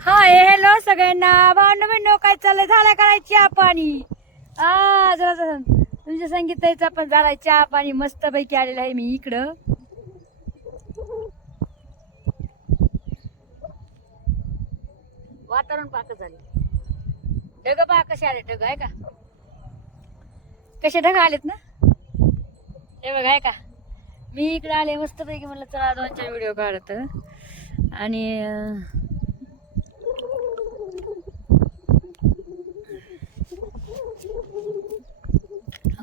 Hi hello सगळ्यांना. भांड बहिण काय चाललंय झालं करायची चहा पाणी? जरा जरा तुमच्या संगीताचा पण झालाय चहा पाणी. मस्त पैकी आलेलं आहे मी इकडं. वातावरण पाक झाले. ढग पा कसे आले ढग आहे का? कसे ढग आलेत ना? हे बघ आहे का? मी इकडे आले मस्त पैकी म्हणलं चला दोन चार व्हिडिओ काढत. आणि अं,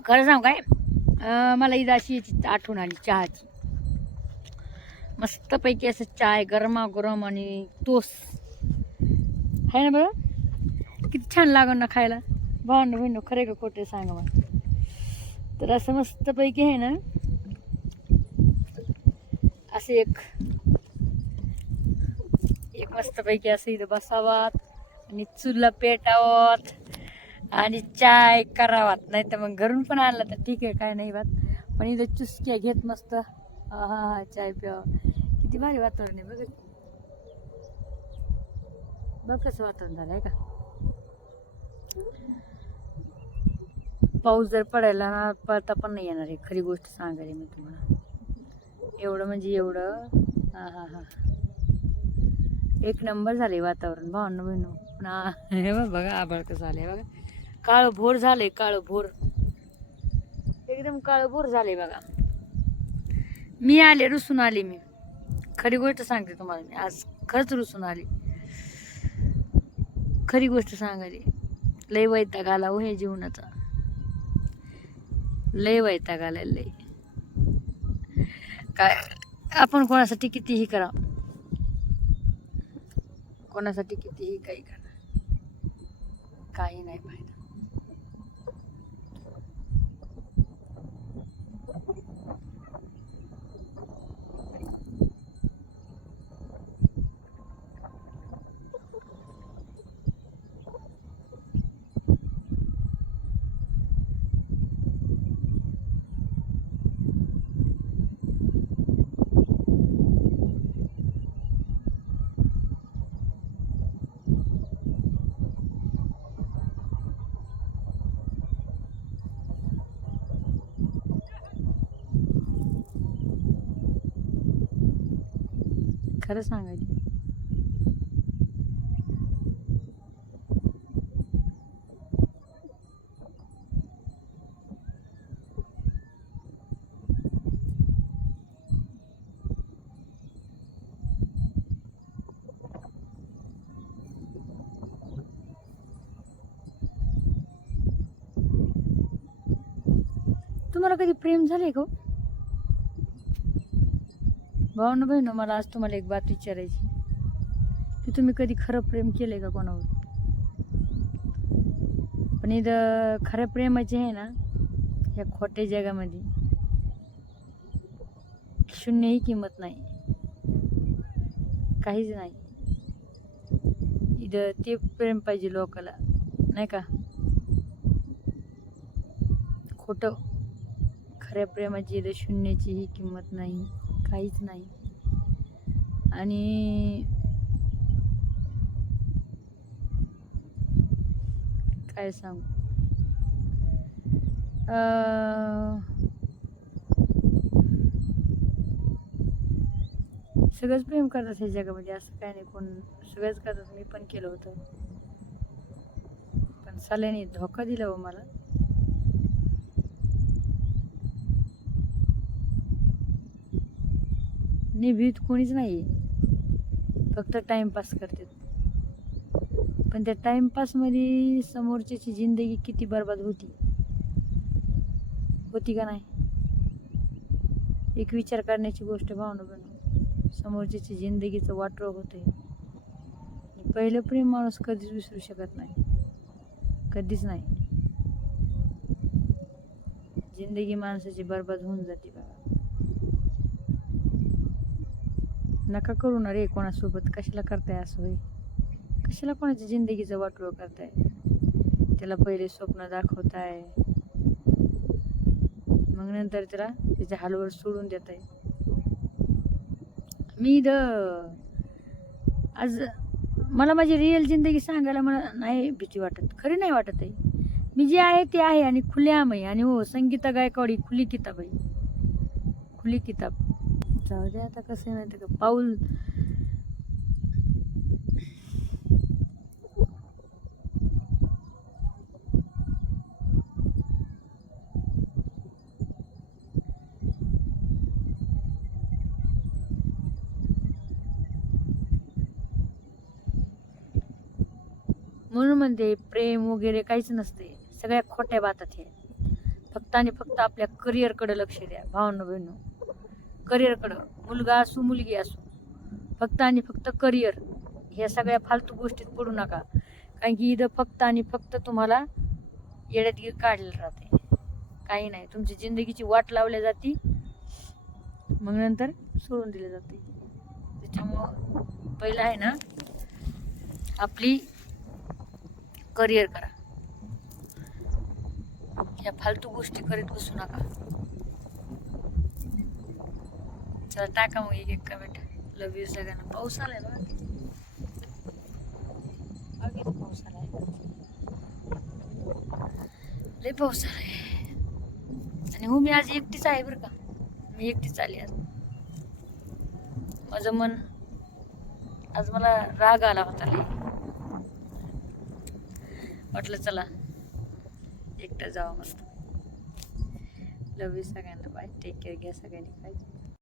खरं सांग काय? मला इथं अशी याची आठवण आली चहाची. मस्तपैकी असं चाय गरमागरम आणि तोस. आहे ना बरं? किती छान लागण ना खायला. भांड भिंड खरे का खोटे सांगा मला. तर असं मस्तपैकी आहे ना असं एक एक मस्तपैकी असं इथं बसावात आणि चुला पेटावात. आणि चाय करावात नाही तर मग घरून पण आणलं तर ठीक आहे काय नाही बात. पण इथं चुसक्या घेत मस्त. हा हा चाय प्यावा. किती भारी वातावरण आहे बघ. बघ कसं वातावरण झालं आहे का? पाऊस जर पडायला ना पडता पण नाही येणार आहे खरी गोष्ट सांगायला मी तुम्हाला. एवढं म्हणजे एवढं. हा हा. हा एक नंबर झाले वातावरण भावना बहिणू. पण हे बघा आभाळ कसं आहे बघा. काळ भोर झाले काळ भोर एकदम काळ भोर झाले बघा. मी आले रुसून आले मी. खरी गोष्ट सांगते तुम्हाला मी. आज खरंच रुसून आले. खरी गोष्ट सांगाली लय वैताग आला हो हे जीवनाचा. लय वैताग आलाय लय. काय आपण कोणासाठी कितीही करा. कोणासाठी कितीही काही करा. काही नाही फायदा खरं सांगायचं. तुम्हाला कधी प्रेम झाले का हो? भावना बहिणं मला आज तुम्हाला एक बात विचारायची की तुम्ही कधी खरं प्रेम केलंय का कोणावर? पण इथं खऱ्या प्रेमाचे आहे ना या खोट्या जगामध्ये शून्यही किंमत नाही. काहीच नाही. इथं ते प्रेम पाहिजे लोकाला नाही का? खोटं. खऱ्या प्रेमाची इथं शून्याचीही किंमत नाही. काहीच नाही. आणि काय सांगू? सगळंच प्रेम करतात हे जगामध्ये असं काय नाही. कोण सगळंच करतात. मी पण केलं होतं. पण साल्याने धोका दिला हो मला. निभीत कोणीच नाही आहे फक्त टाइमपास करतात. पण त्या टाईमपासमध्ये समोरच्याची जिंदगी किती बर्बाद होती. होती का नाही? एक विचार करण्याची गोष्ट भावना बनव समोरच्याची जिंदगीचं वाटोळ होते पहिलं प्रेम माणूस कधीच विसरू शकत नाही. कधीच नाही. जिंदगी माणसाची बर्बाद होऊन जाते बाबा. नका करू ना रे कोणासोबत. कशाला करताय असं होय कशाला कोणाच्या जिंदगीचं वाटोळ करताय? त्याला पहिले स्वप्न दाखवताय. मग नंतर त्याला त्याच्या हालवर सोडून देत आहे मी द आज मला माझी रिअल जिंदगी सांगायला मला नाही भीती वाटत. खरी नाही वाटत आहे. मी जे आहे ते आहे आणि खुल्याम आहे. आणि हो संगीता गायकवाडी खुली किताब आहे. खुली किताब. जाऊ दे आता कसं आहे माहिती का? पाऊल. म्हणून म्हणते प्रेम वगैरे काहीच नसते. सगळ्या खोट्या बातात हे फक्त आणि फक्त आपल्या करिअरकडे लक्ष द्या भावना बहिणू करिअरकडं. मुलगा असू मुलगी असू. फक्त आणि फक्त करिअर. ह्या सगळ्या फालतू गोष्टीत पडू नका. कारण की इथं फक्त आणि फक्त तुम्हाला येड्यात गिर काढलेलं राहते काही नाही. तुमची जिंदगीची वाट लावल्या जाते. मग नंतर सोडून दिले जाते. त्याच्यामुळं पहिलं आहे ना आपली करिअर करा. या फालतू गोष्टी करीत बसू नका. चला टाका मग एक एक कमेंट लव यू सगळ्यांना. पाऊस आलाय बघा. पाऊस आलाय. लय पाऊस आलाय. आणि हो मी आज एकटीच आहे बरं का. मी एकटीच आली आज. माझं मन आज मला राग आला होता लय. म्हटलं चला एकटं जावं मस्त. लव यू सगळ्यांना. बाय टेक केअर घ्या सगळ्यांनी पाहिजे